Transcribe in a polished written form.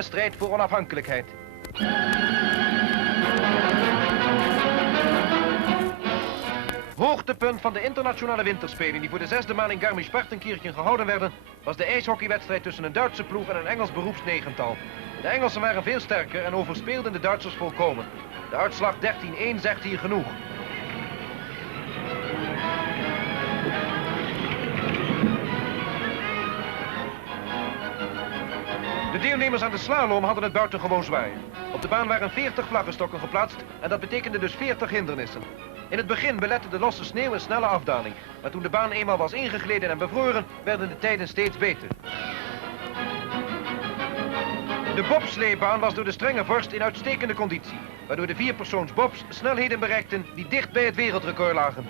De strijd voor onafhankelijkheid. Hoogtepunt van de internationale winterspelen die voor de 6e maand in Garmisch-Partenkirchen gehouden werden, was de ijshockeywedstrijd tussen een Duitse ploeg en een Engels beroepsnegental. De Engelsen waren veel sterker en overspeelden de Duitsers volkomen. De uitslag 13-1 zegt hier genoeg. De deelnemers aan de slalom hadden het buitengewoon zwaar. Op de baan waren 40 vlaggenstokken geplaatst en dat betekende dus 40 hindernissen. In het begin belette de losse sneeuw een snelle afdaling, maar toen de baan eenmaal was ingegleden en bevroren, werden de tijden steeds beter. De bobsleebaan was door de strenge vorst in uitstekende conditie, waardoor de 4-persoons bobs snelheden bereikten die dicht bij het wereldrecord lagen.